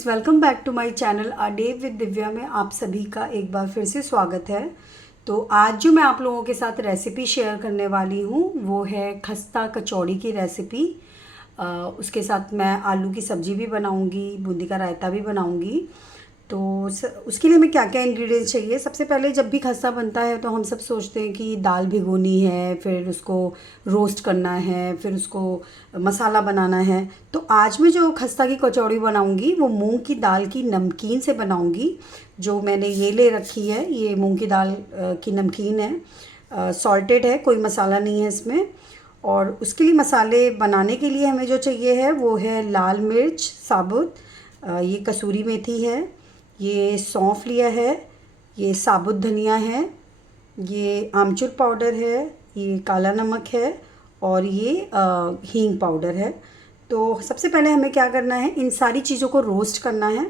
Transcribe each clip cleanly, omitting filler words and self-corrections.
Friends, welcome back to my channel a day with Divya में आप सभी का एक बार फिर से स्वागत है। तो आज जो मैं आप लोगों के साथ रेसिपी शेयर करने वाली हूँ वो है खस्ता कचौड़ी की रेसिपी। उसके साथ मैं आलू की सब्ज़ी भी बनाऊँगी, बूंदी का रायता भी बनाऊँगी। तो उसके लिए हमें क्या क्या इंग्रेडिएंट्स चाहिए। सबसे पहले जब भी खस्ता बनता है तो हम सब सोचते हैं कि दाल भिगोनी है, फिर उसको रोस्ट करना है, फिर उसको मसाला बनाना है। तो आज मैं जो खस्ता की कचौड़ी बनाऊंगी वो मूंग की दाल की नमकीन से बनाऊंगी। जो मैंने ये ले रखी है, ये मूंग की दाल की नमकीन है, सॉल्टेड है, कोई मसाला नहीं है इसमें। और उसके लिए मसाले बनाने के लिए हमें जो चाहिए है वो है लाल मिर्च साबुत, ये कसूरी मेथी है, ये सौंफ लिया है, ये साबुत धनिया है, ये आमचूर पाउडर है, ये काला नमक है और ये हींग पाउडर है। तो सबसे पहले हमें क्या करना है, इन सारी चीज़ों को रोस्ट करना है।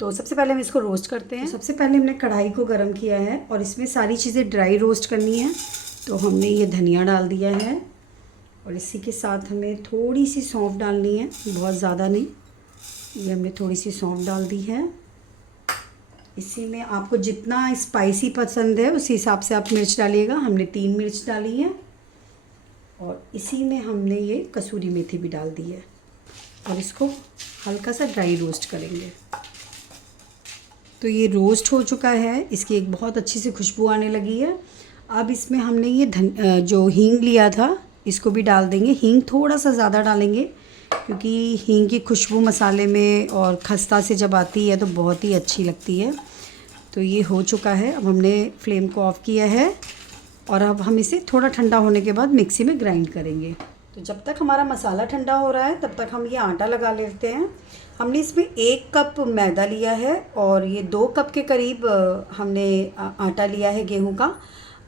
तो सबसे पहले हम इसको रोस्ट करते हैं। तो सबसे पहले हमने कढ़ाई को गर्म किया है और इसमें सारी चीज़ें ड्राई रोस्ट करनी है। तो हमने ये धनिया डाल दिया है और इसी के साथ हमें थोड़ी सी सौंफ डालनी है, बहुत ज़्यादा नहीं। ये हमने थोड़ी सी सौंफ डाल दी है। इसी में आपको जितना स्पाइसी पसंद है उस हिसाब से आप मिर्च डालिएगा। हमने 3 मिर्च डाली है और इसी में हमने ये कसूरी मेथी भी डाल दी है और इसको हल्का सा ड्राई रोस्ट करेंगे। तो ये रोस्ट हो चुका है, इसकी एक बहुत अच्छी सी खुशबू आने लगी है। अब इसमें हमने ये जो हींग लिया था इसको भी डाल देंगे। हींग थोड़ा सा ज़्यादा डालेंगे क्योंकि हींग की खुशबू मसाले में और खस्ता से जब आती है तो बहुत ही अच्छी लगती है। तो ये हो चुका है। अब हमने फ्लेम को ऑफ़ किया है और अब हम इसे थोड़ा ठंडा होने के बाद मिक्सी में ग्राइंड करेंगे। तो जब तक हमारा मसाला ठंडा हो रहा है तब तक हम ये आटा लगा लेते हैं। हमने इसमें 1 कप मैदा लिया है और ये 2 कप के करीब हमने आटा लिया है गेहूं का।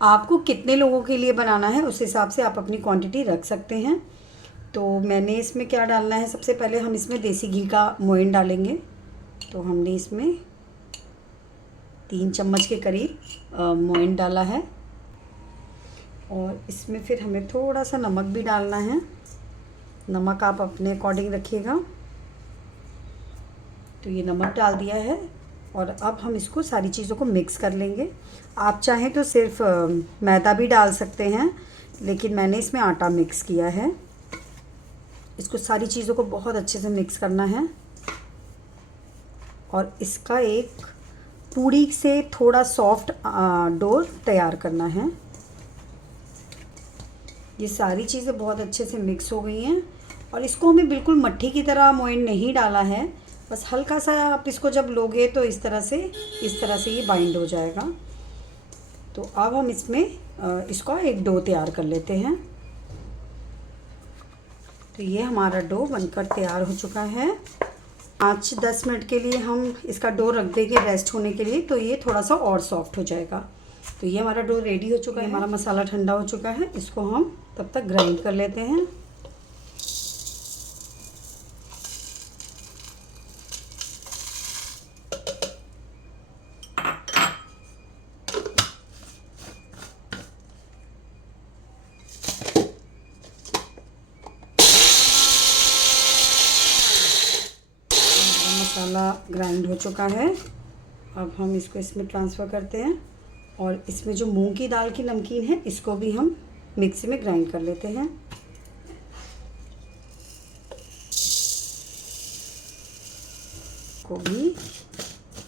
आपको कितने लोगों के लिए बनाना है उस हिसाब से आप अपनी क्वांटिटी रख सकते हैं। तो मैंने इसमें क्या डालना है, सबसे पहले हम इसमें देसी घी का मोयन डालेंगे। तो हमने इसमें 3 चम्मच के करीब मोयन डाला है और इसमें फिर हमें थोड़ा सा नमक भी डालना है। नमक आप अपने अकॉर्डिंग रखिएगा। तो ये नमक डाल दिया है और अब हम इसको सारी चीज़ों को मिक्स कर लेंगे। आप चाहें तो सिर्फ मैदा भी डाल सकते हैं, लेकिन मैंने इसमें आटा मिक्स किया है। इसको सारी चीज़ों को बहुत अच्छे से मिक्स करना है और इसका एक पूड़ी से थोड़ा सॉफ्ट डो तैयार करना है। ये सारी चीज़ें बहुत अच्छे से मिक्स हो गई हैं और इसको हमें बिल्कुल मट्ठी की तरह मोयन नहीं डाला है, बस हल्का सा आप इसको जब लोगे तो इस तरह से ये बाइंड हो जाएगा। तो अब हम इसमें इसका एक डो तैयार कर लेते हैं। तो ये हमारा डो बनकर तैयार हो चुका है। 5-10 मिनट के लिए हम इसका डो रख देंगे रेस्ट होने के लिए, तो ये थोड़ा सा और सॉफ्ट हो जाएगा। तो ये हमारा डो रेडी हो चुका है, हमारा मसाला ठंडा हो चुका है। इसको हम तब तक ग्राइंड कर लेते हैं। मसाला ग्राइंड हो चुका है। अब हम इसको इसमें ट्रांसफ़र करते हैं और इसमें जो मूंग की दाल की नमकीन है इसको भी हम मिक्सी में ग्राइंड कर लेते हैं। को भी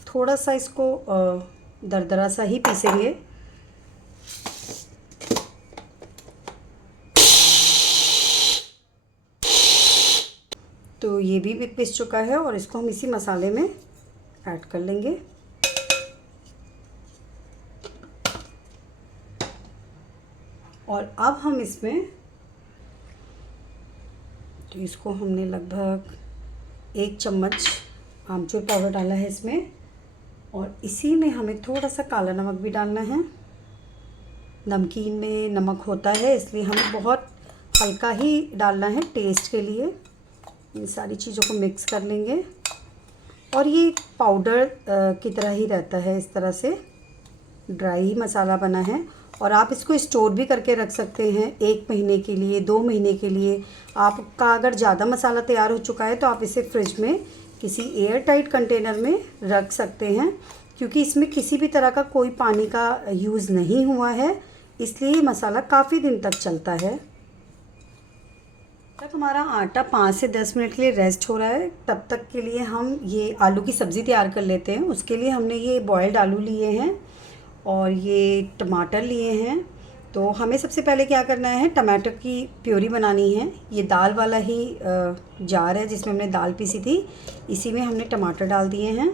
थोड़ा सा इसको दरदरा सा ही पीसेंगे। तो ये भी पिस चुका है और इसको हम इसी मसाले में ऐड कर लेंगे। और अब हम इसमें, तो इसको हमने लगभग 1 चम्मच आमचूर पाउडर डाला है इसमें और इसी में हमें थोड़ा सा काला नमक भी डालना है। नमकीन में नमक होता है इसलिए हमें बहुत हल्का ही डालना है टेस्ट के लिए। इन सारी चीज़ों को मिक्स कर लेंगे और ये पाउडर की तरह ही रहता है, इस तरह से ड्राई ही मसाला बना है। और आप इसको स्टोर भी करके रख सकते हैं 1 महीने के लिए, 2 महीने के लिए। आपका अगर ज़्यादा मसाला तैयार हो चुका है तो आप इसे फ्रिज में किसी एयर टाइट कंटेनर में रख सकते हैं, क्योंकि इसमें किसी भी तरह का कोई पानी का यूज़ नहीं हुआ है, इसलिए ये मसाला काफ़ी दिन तक चलता है। तक हमारा आटा 5 से 10 मिनट के लिए रेस्ट हो रहा है, तब तक के लिए हम ये आलू की सब्ज़ी तैयार कर लेते हैं। उसके लिए हमने ये बॉयल्ड आलू लिए हैं और ये टमाटर लिए हैं। तो हमें सबसे पहले क्या करना है, टमाटर की प्योरी बनानी है। ये दाल वाला ही जार है जिसमें हमने दाल पीसी थी, इसी में हमने टमाटर डाल दिए हैं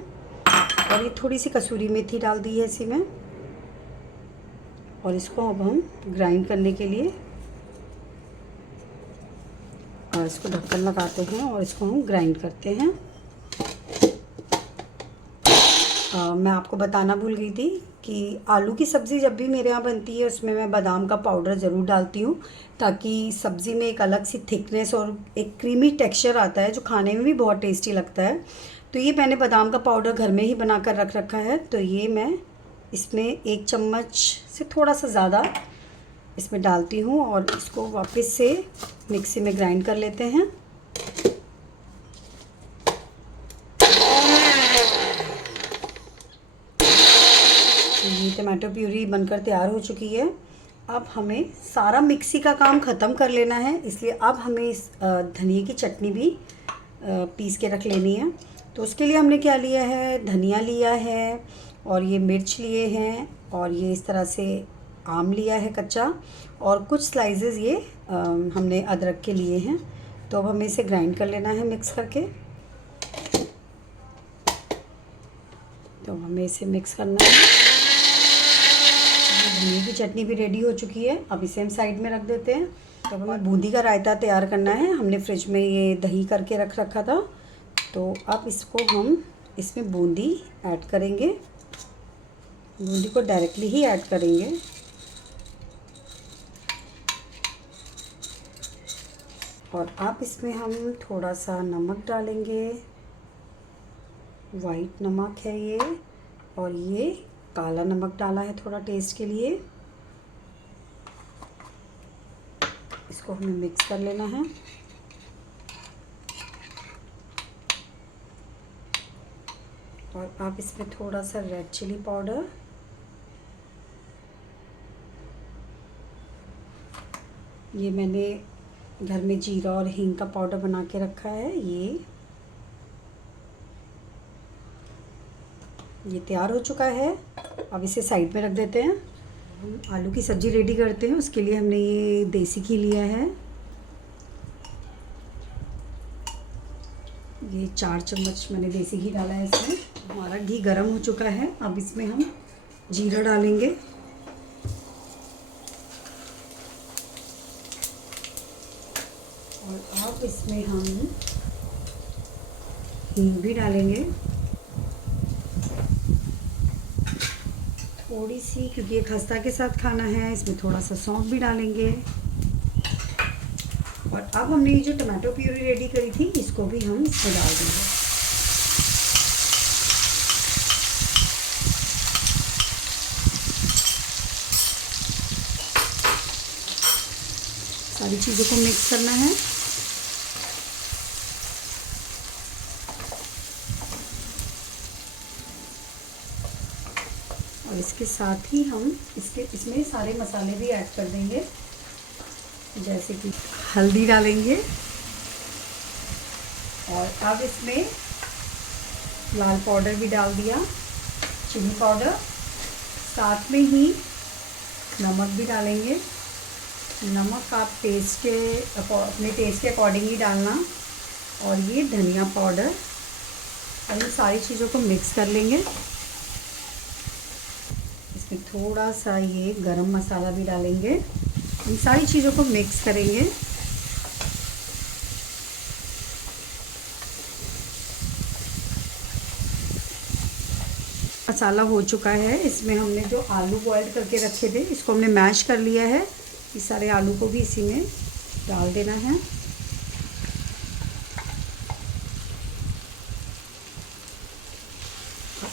और ये थोड़ी सी कसूरी मेथी डाल दी है इसी में। और इसको अब हम ग्राइंड करने के लिए और इसको ढक्कन लगाते हैं और इसको हम ग्राइंड करते हैं। मैं आपको बताना भूल गई थी कि आलू की सब्ज़ी जब भी मेरे यहाँ बनती है उसमें मैं बादाम का पाउडर ज़रूर डालती हूँ, ताकि सब्ज़ी में एक अलग सी थिकनेस और एक क्रीमी टेक्सचर आता है जो खाने में भी बहुत टेस्टी लगता है। तो ये मैंने बादाम का पाउडर घर में ही बना कर रख रखा है, तो ये मैं इसमें 1 चम्मच से थोड़ा सा ज़्यादा इसमें डालती हूँ और इसको वापस से मिक्सी में ग्राइंड कर लेते हैं। तो ये टमाटो प्यूरी बनकर तैयार हो चुकी है। अब हमें सारा मिक्सी का काम ख़त्म कर लेना है, इसलिए अब हमें इस धनिया की चटनी भी पीस के रख लेनी है। तो उसके लिए हमने क्या लिया है, धनिया लिया है और ये मिर्च लिए हैं और ये इस तरह से आम लिया है कच्चा और कुछ स्लाइसेस ये हमने अदरक के लिए हैं। तो अब हमें इसे ग्राइंड कर लेना है मिक्स करके। तो हमें इसे मिक्स करना है। धनिया की चटनी भी रेडी हो चुकी है, अब इसे हम साइड में रख देते हैं। तो हमें बूंदी का रायता तैयार करना है। हमने फ्रिज में ये दही करके रख रखा था, तो अब इसको हम इसमें बूंदी ऐड करेंगे। बूंदी को डायरेक्टली ही ऐड करेंगे और अब इसमें हम थोड़ा सा नमक डालेंगे। वाइट नमक है ये और ये काला नमक डाला है थोड़ा टेस्ट के लिए। इसको हमें मिक्स कर लेना है। और आप इसमें थोड़ा सा रेड चिली पाउडर, ये मैंने घर में जीरा और हींग का पाउडर बना के रखा है, ये तैयार हो चुका है। अब इसे साइड में रख देते हैं। हम आलू की सब्ज़ी रेडी करते हैं। उसके लिए हमने ये देसी घी लिया है, ये 4 चम्मच मैंने देसी घी डाला है इसमें। हमारा घी गर्म हो चुका है, अब इसमें हम जीरा डालेंगे और अब इसमें हम हींग भी डालेंगे थोड़ी सी, क्योंकि ये खस्ता के साथ खाना है। इसमें थोड़ा सा सौंफ भी डालेंगे और अब हमने ये जो टमाटो प्यूरी रेडी करी थी इसको भी हम इसमें डाल देंगे। सारी चीज़ों को मिक्स करना है। और इसके साथ ही हम इसमें सारे मसाले भी ऐड कर देंगे, जैसे कि हल्दी डालेंगे और अब इसमें लाल पाउडर भी डाल दिया, चिली पाउडर, साथ में ही नमक भी डालेंगे। नमक आप अपने टेस्ट के अकॉर्डिंग ही डालना। और ये धनिया पाउडर, और इन सारी चीज़ों को मिक्स कर लेंगे। इसमें थोड़ा सा ये गरम मसाला भी डालेंगे। इन सारी चीज़ों को मिक्स करेंगे। मसाला हो चुका है। इसमें हमने जो आलू बॉयल करके रखे थे इसको हमने मैश कर लिया है। ये सारे आलू को भी इसी में डाल देना है।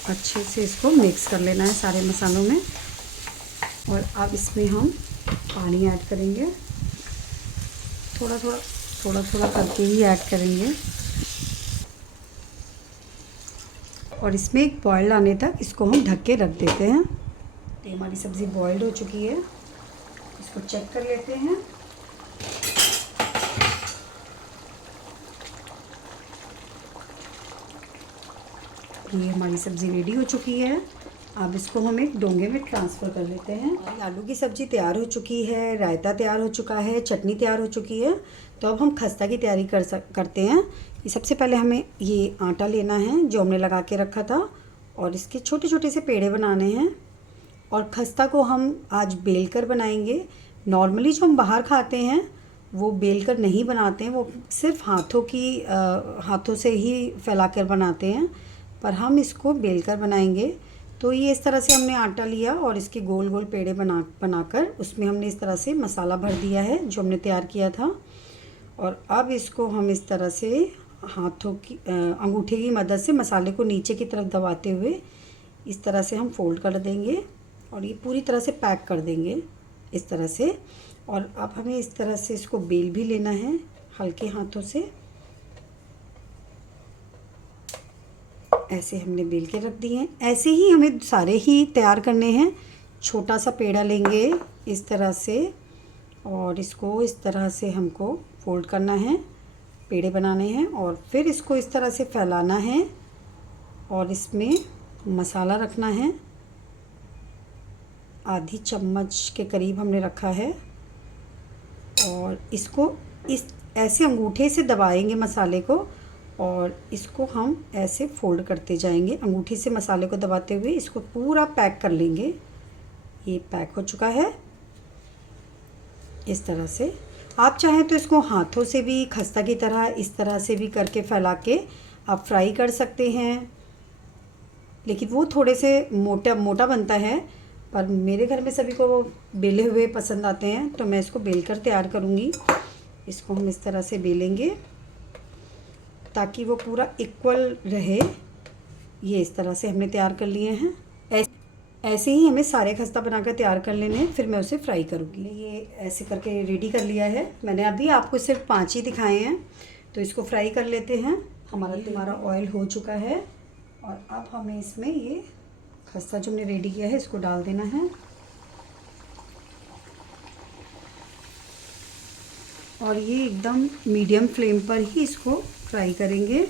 अच्छे से इसको मिक्स कर लेना है सारे मसालों में। और अब इसमें हम पानी ऐड करेंगे, थोड़ा थोड़ा करके ही ऐड करेंगे। और इसमें एक बॉयल आने तक इसको हम ढक के रख देते हैं। तो हमारी सब्ज़ी बॉइल्ड हो चुकी है, इसको चेक कर लेते हैं। ये हमारी सब्ज़ी रेडी हो चुकी है। अब इसको हम एक डोंगे में ट्रांसफ़र कर लेते हैं। आलू की सब्ज़ी तैयार हो चुकी है, रायता तैयार हो चुका है, चटनी तैयार हो चुकी है। तो अब हम खस्ता की तैयारी करते हैं। ये सबसे पहले हमें ये आटा लेना है जो हमने लगा के रखा था, और इसके छोटे छोटे से पेड़े बनाने हैं। और खस्ता को हम आज बेल कर बनाएंगे। नॉर्मली जो हम बाहर खाते हैं वो बेल कर नहीं बनाते हैं, वो सिर्फ हाथों से ही फैला कर बनाते हैं, पर हम इसको बेल कर बनाएंगे। तो ये इस तरह से हमने आटा लिया और इसके गोल गोल पेड़े बनाकर उसमें हमने इस तरह से मसाला भर दिया है जो हमने तैयार किया था। और अब इसको हम इस तरह से हाथों की अंगूठे की मदद से मसाले को नीचे की तरफ दबाते हुए इस तरह से हम फोल्ड कर देंगे और ये पूरी तरह से पैक कर देंगे इस तरह से। और अब हमें इस तरह से इसको बेल भी लेना है हल्के हाथों से। ऐसे हमने बेल के रख दिए हैं। ऐसे ही हमें सारे ही तैयार करने हैं। छोटा सा पेड़ा लेंगे इस तरह से और इसको इस तरह से हमको फोल्ड करना है, पेड़े बनाने हैं और फिर इसको इस तरह से फैलाना है और इसमें मसाला रखना है। आधी चम्मच के करीब हमने रखा है और इसको इस ऐसे अंगूठे से दबाएंगे मसाले को और इसको हम ऐसे फोल्ड करते जाएंगे। अंगूठी से मसाले को दबाते हुए इसको पूरा पैक कर लेंगे। ये पैक हो चुका है इस तरह से। आप चाहें तो इसको हाथों से भी खस्ता की तरह इस तरह से भी करके फैला के आप फ्राई कर सकते हैं, लेकिन वो थोड़े से मोटा बनता है। पर मेरे घर में सभी को वो बेले हुए पसंद आते हैं, तो मैं इसको बेल कर तैयार करूँगी। इसको हम इस तरह से बेलेंगे ताकि वो पूरा इक्वल रहे। ये इस तरह से हमने तैयार कर लिए हैं। ऐसे ही हमें सारे खस्ता बनाकर तैयार कर लेने हैं, फिर मैं उसे फ्राई करूँगी। ये ऐसे करके रेडी कर लिया है मैंने। अभी आपको सिर्फ 5 ही दिखाए हैं, तो इसको फ्राई कर लेते हैं। हमारा ऑयल हो चुका है और अब हमें इसमें ये खस्ता जो हमने रेडी किया है इसको डाल देना है। और ये एकदम मीडियम फ्लेम पर ही इसको फ्राई करेंगे।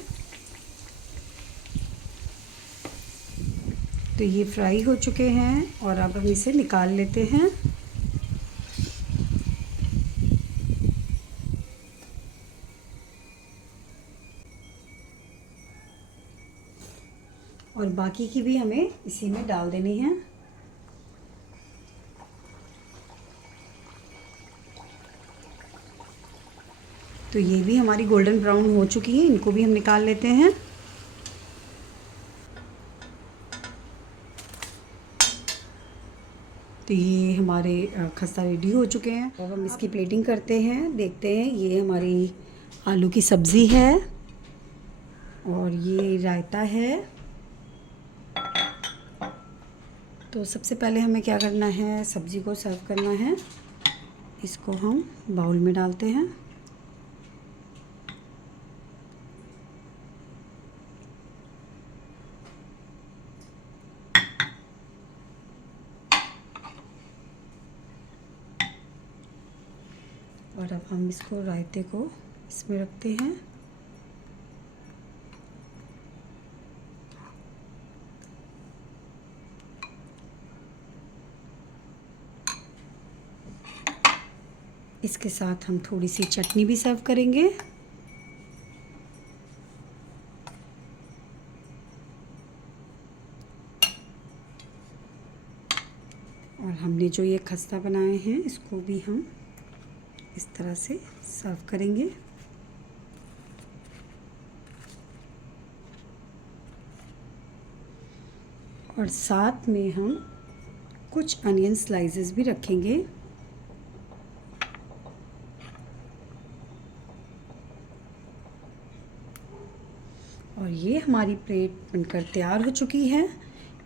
तो ये फ्राई हो चुके हैं और अब हम इसे निकाल लेते हैं। और बाकी की भी हमें इसी में डाल देनी है। तो ये भी हमारी गोल्डन ब्राउन हो चुकी है, इनको भी हम निकाल लेते हैं। तो ये हमारे खस्ता रेडी हो चुके हैं। अब हम इसकी प्लेटिंग करते हैं। देखते हैं, ये हमारी आलू की सब्ज़ी है और ये रायता है। तो सबसे पहले हमें क्या करना है, सब्ज़ी को सर्व करना है। इसको हम बाउल में डालते हैं। और अब हम इसको रायते को इसमें रखते हैं। इसके साथ हम थोड़ी सी चटनी भी सर्व करेंगे। और हमने जो ये खस्ता बनाए हैं इसको भी हम इस तरह से सर्व करेंगे। और साथ में हम कुछ अनियन स्लाइसेस भी रखेंगे। और ये हमारी प्लेट बनकर तैयार हो चुकी है,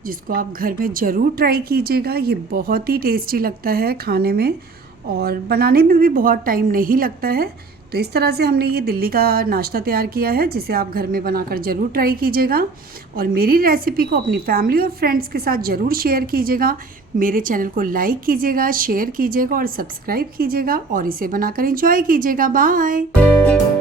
जिसको आप घर में ज़रूर ट्राई कीजिएगा। ये बहुत ही टेस्टी लगता है खाने में और बनाने में भी बहुत टाइम नहीं लगता है। तो तो इस तरह से हमने ये दिल्ली का नाश्ता तैयार किया है, जिसे आप घर में बनाकर ज़रूर ट्राई कीजिएगा और मेरी रेसिपी को अपनी फैमिली और फ्रेंड्स के साथ ज़रूर शेयर कीजिएगा। मेरे चैनल को लाइक कीजिएगा, शेयर कीजिएगा और सब्सक्राइब कीजिएगा और इसे बनाकर एंजॉय कीजिएगा। बाय।